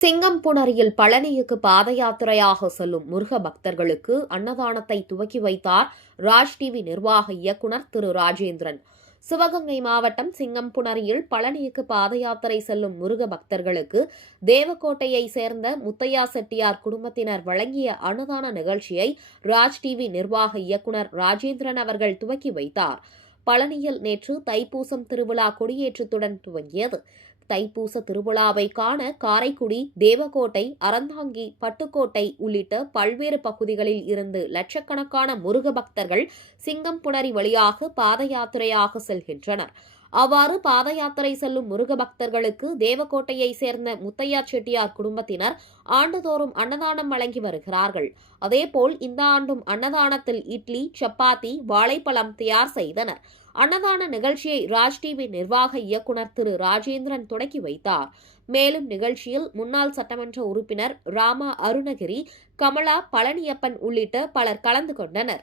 சிங்கம்புணரியில் பழனிக்கு பாத யாத்திரையாக செல்லும் முருக பக்தர்களுக்கு அன்னதானத்தை துவக்கி வைத்தார் ராஜ் டிவி நிர்வாக இயக்குநர் திரு ராஜேந்திரன். சிவகங்கை மாவட்டம் சிங்கம்புணரியில் பழனிக்கு பாத யாத்திரை செல்லும் முருக பக்தர்களுக்கு தேவக்கோட்டையை சேர்ந்த முத்தையா செட்டியார் குடும்பத்தினர் வழங்கிய அன்னதான நிகழ்ச்சியை ராஜ் டிவி நிர்வாக இயக்குநர் ராஜேந்திரன் அவர்கள் துவக்கி வைத்தார். பழனியில் நேற்று தைப்பூசம் திருவிழா கொடியேற்றத்துடன் துவங்கியது. தைப்பூச திருவிழாவை காண காரைக்குடி, தேவக்கோட்டை, அறந்தாங்கி, பட்டுக்கோட்டை உள்ளிட்ட பல்வேறு பகுதிகளில் இருந்து லட்சக்கணக்கான முருக பக்தர்கள் சிங்கம்புணரி வழியாக பாத யாத்திரையாக செல்கின்றனர். அவ்வாறு பாத யாத்திரை செல்லும் முருக பக்தர்களுக்கு தேவக்கோட்டையை சேர்ந்த முத்தையா செட்டியார் குடும்பத்தினர் ஆண்டுதோறும் அன்னதானம் வழங்கி வருகிறார்கள். அதேபோல் இந்த ஆண்டும் அன்னதானத்தில் இட்லி, சப்பாத்தி, வாழைப்பழம் தயார் செய்தனர். அன்னதான நிகழ்ச்சியை ராஜ் டிவி நிர்வாக இயக்குநர் திரு ராஜேந்திரன் தொடக்கி வைத்தார். மேலும் நிகழ்ச்சியில் முன்னாள் சட்டமன்ற உறுப்பினர் ராமா அருணகிரி, கமலா, பழனியப்பன் உள்ளிட்ட பலர் கலந்து கொண்டனர்.